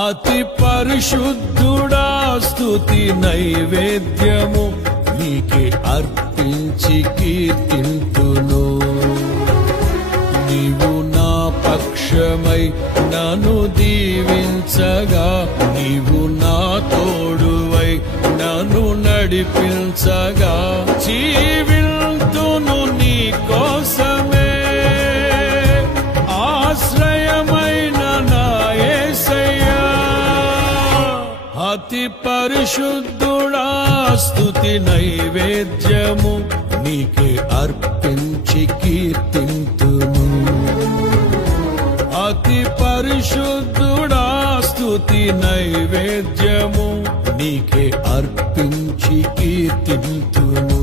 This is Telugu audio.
అతి పరిశుద్ధుడా స్తుతి నైవేద్యము నీకే అర్పించి కీర్తింతును. నీవు నా పక్షమై నన్ను దీవించగా, నీవు నా తోడువై నన్ను నడిపించగా, జీవింతును నీ కోసమే ఆశ్రయమైన నా యేసయ్యా. అతి పరిశుద్ధుడా స్తుతి నైవేద్యము నీకే అర్పించి కీర్తింతును. అతి పరిశుద్ధుడా స్తుతి నైవేద్యము నీకే అర్పించి కీర్తింతును.